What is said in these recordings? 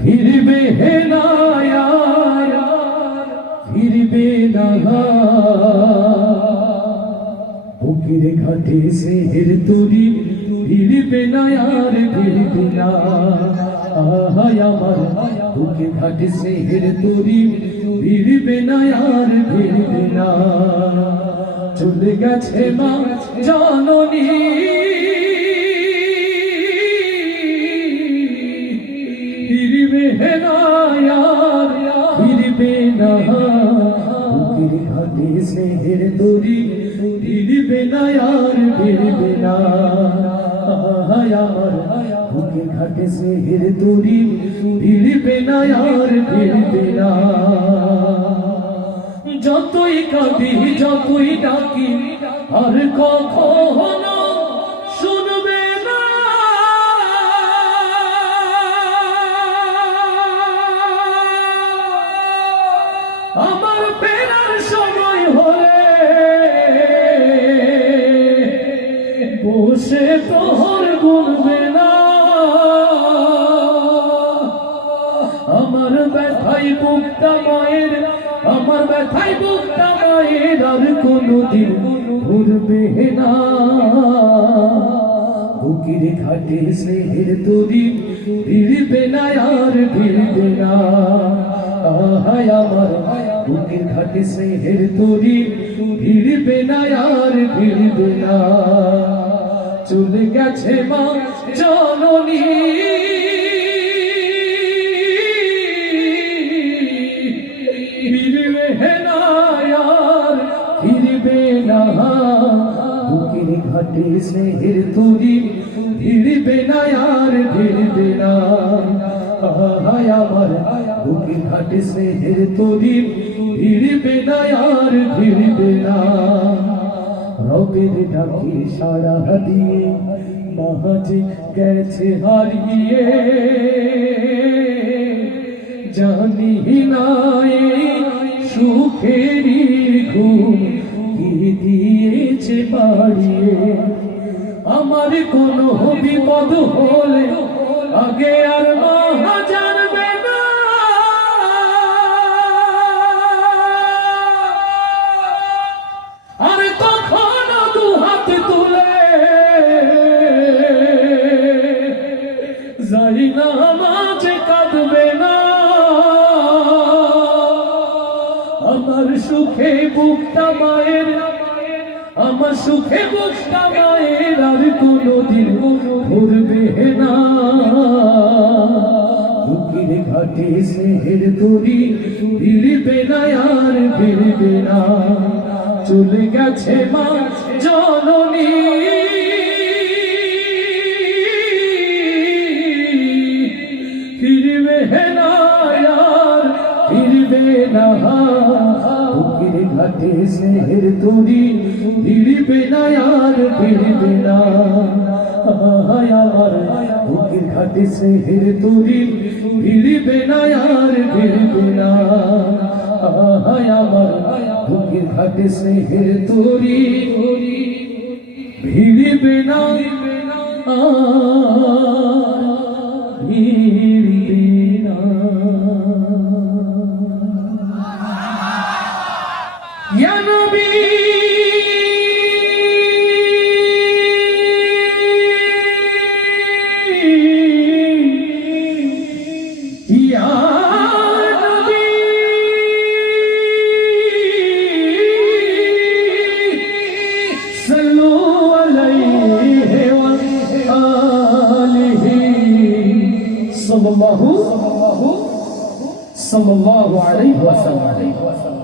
ফিরবে হে না ফিরবে না। বুকের ঘাটে সেহের তুরি, ফিরবে না আর ফিরবে না আহায় আমার, বুকের ঘাটে সেহের তুরি, ফিরবে না আর ফিরবে না চলে গেছে মা, জাননী। ফিরবে না আমার বুকের ঘাটে না আর ফিরবে না যতই কাঁদি, যতই ডাকি, আর কখনো তোহর গুনবে না। আমার ব্যথাই বুকটা মায়ের, আমার ব্যথাই বুকটা মায়ের আর কোনদিন ঘুরবে না। বুকের ঘাটে স্নেহের তরি ফিরবে না আর ফিরবে না। আহায় আমার বুকের ঘাটে স্নেহের তরি ফিরবে না আর ফিরবে না। চলে গেছে মা জননী। ফিরবে না ফিরবে না। বুকের ঘাটে স্নেহের তুরি, ফিরবে না আর ফিরবে না। আহায় আমার বুকের ঘাটে স্নেহের তুরি, ফিরবে না আর ফিরবে না। রবের ডাকে সারা দিয়ে মাঝে গেছে হারিয়ে। জানি নাই সুখেরই ঘুম দিয়েছে বাড়িয়ে। আমার কোনো বিপদ হলে আগে আর মা সুখে বুকটা মায়ের আর কোনোদিন ভরবে না। বুকের ঘাটে স্নেহের তরি ফিরবে না, আর ফিরবে না। চলে গেছে মা জননী। ফিরবে না ফিরবে না। বুকের ঘাটে স্নেহের তরি ফিরবে না আর ফিরবে না আমার বুকের ঘাটে স্নেহের তরি ফিরবে না আর ফিরবে না আমার বুকের ঘাটে স্নেহের তরি ফিরবে না ফিরবে না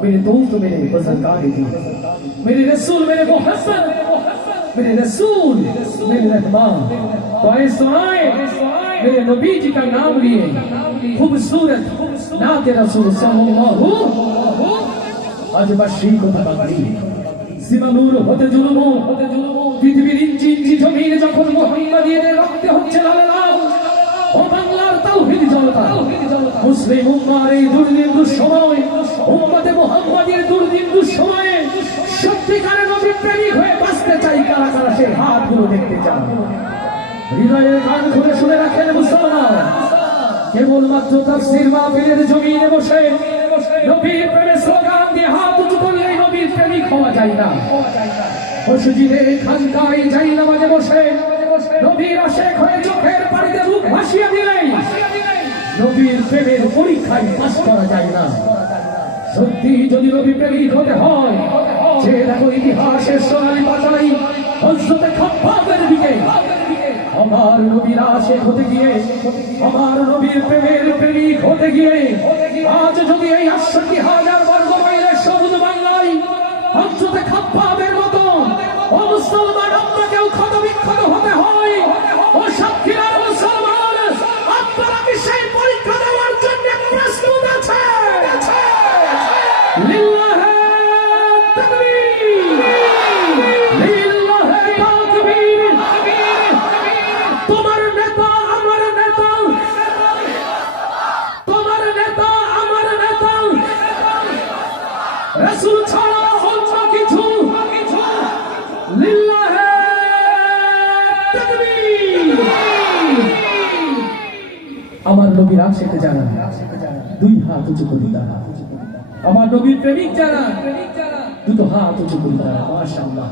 मेरे दोस्त मेरे बुजुर्गान दी मेरे रसूल मेरे मोहब्बत मेरे रसूल मेरे रहमान तो आए सुनाए मेरे नबी जी का नाम लिए खूबसूरत नाते रसूल सल्लल्लाहु আজ বাসী কথা বাঙালি সীমানুর হতে জুলুম পৃথিবীর ইঞ্চি ইঞ্চি জমির যখন মোহাম্মদীদের রক্তে হচ্ছে লাল মুসলিম উম্মার এই দুর্দিন দুঃসময় উম্মতে মুহাম্মাদের দুর্দিন দুঃসময়ে সত্যিকারের নবী প্রেমিক হয়ে বাঁচতে চাই কারা কারা সেই হাতগুলো দেখতে চান। হৃদয়ের গান খুলে শুনে রাখেন মুসলমান। কেবলমাত্র তাফসীর মাহফিলের জমিনে বসে নবীর প্রেমে স্লোগান দিয়ে হাত উঁচু করলেই নবীর প্রেমিক হওয়া যায় না। মসজিদে খানকায় যাই নামাজে বসে নবীর আশেক হয়ে চোখের পানিতে মুখ ভাসিয়ে দিলেই নবীর প্রেমের পরীক্ষায় পাস করা যায় না। সত্যি যদি নবী প্রেমিক হতে হয় যে দেখো ইতিহাসের সোনালী পাতাই হজরতে খাপ্পাবের দিকে। আমার নবীর আসে হতে গিয়ে, আমার নবীর প্রেমের প্রেমিক হতে গিয়ে, আজ যদি এই আশ্বাসী হাজার রাসূল ছাড়া অন্য কিছু। লিল্লাহে আমার নবীর আশেকে যারা দুই হাত উঁচু করি তারা আমার নবীর প্রেমিক যারা দুটো হাত উঁচু করি তারা মাশাআল্লাহ।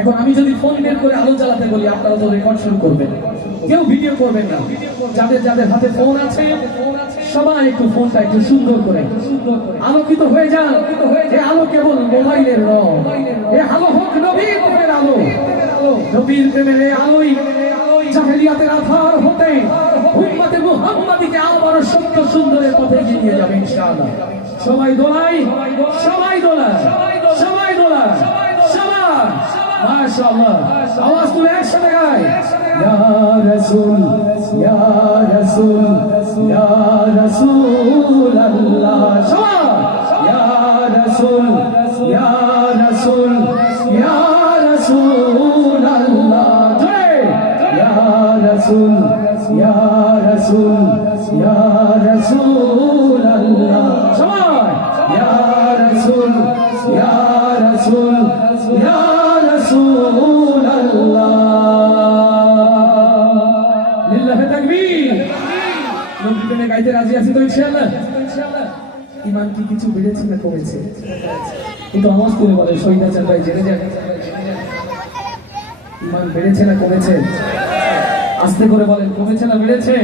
এখন আমি যদি ফোন বের করে আলো জ্বালাতে বলি, আপনারা তো রেকর্ড শুরু করবেন। কেউ ভিডিও করবেন না। যাদের যাদের হাতে ফোন আছে, সবাই একটু ফোনটা একটু সুন্দর করে। আলোকিত হয়ে যান। এ আলো কেবল মোবাইলের রং। এ আলো হোক নবীর প্রেমের আলো। নবীর প্রেমের আলোই জাহেলিয়াতের আধার হতে উম্মতে মুহাম্মাদিকে আবার সত্য সুন্দরের পথে নিয়ে যাবে ইনশাআল্লাহ। সবাই দোলাই সবাই দোলাই। মাশাআল্লাহ। আওয়াজ তুলে একসাথে গায় ইয়া রাসূল ইয়া রাসূল ইয়া রাসূল আল্লাহ সবাই। ইয়া রাসূল ইয়া রাসূল ইয়া রাসূল আল্লাহ জয় ইয়া রাসূল ইয়া রাসূল ইয়া রাসূল। রাজি আছি তো ইনশাআল্লাহ? ইমান কি কিছু বেড়েছে না কমেছে? কিন্তু আওয়াজ তুলে বলে শহীদ হাসান ভাই, জেনে যান। ইমান বেড়েছে না কমেছে? আস্তে করে বলেন, কমেছে না বেড়েছে?